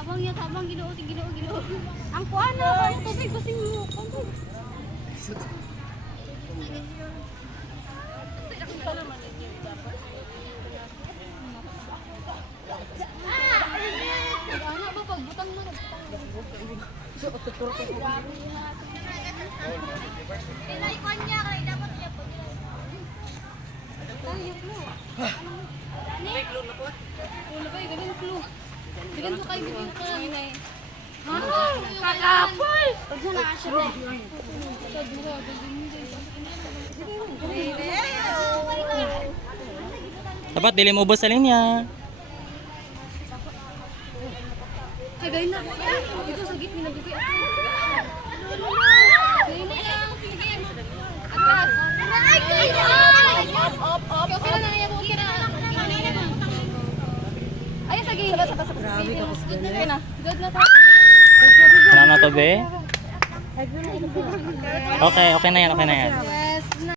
Tabang ya, tabang Ginoo, Ginoo. Ang kuan na, tubig basing mo. Anak ba pagbutang mo Pinay ko niya kay dapat niya po. Tayo clue. May clue na po. Clue ba? Ganun clue. Ganun ko kayo bibig ko lang inay. Ha? Kakapol! Pag na siya na. Dapat dili mo ubos sa linya. Kagay na. Dito sa gitna nagugay ako. Dili lang. Sige. Atras. Ay, kayo! Op. Okay na niya. Okay na. Ay, sige. Grabe ka. Good na. Good na tayo. Ano na to be? Okay na yan.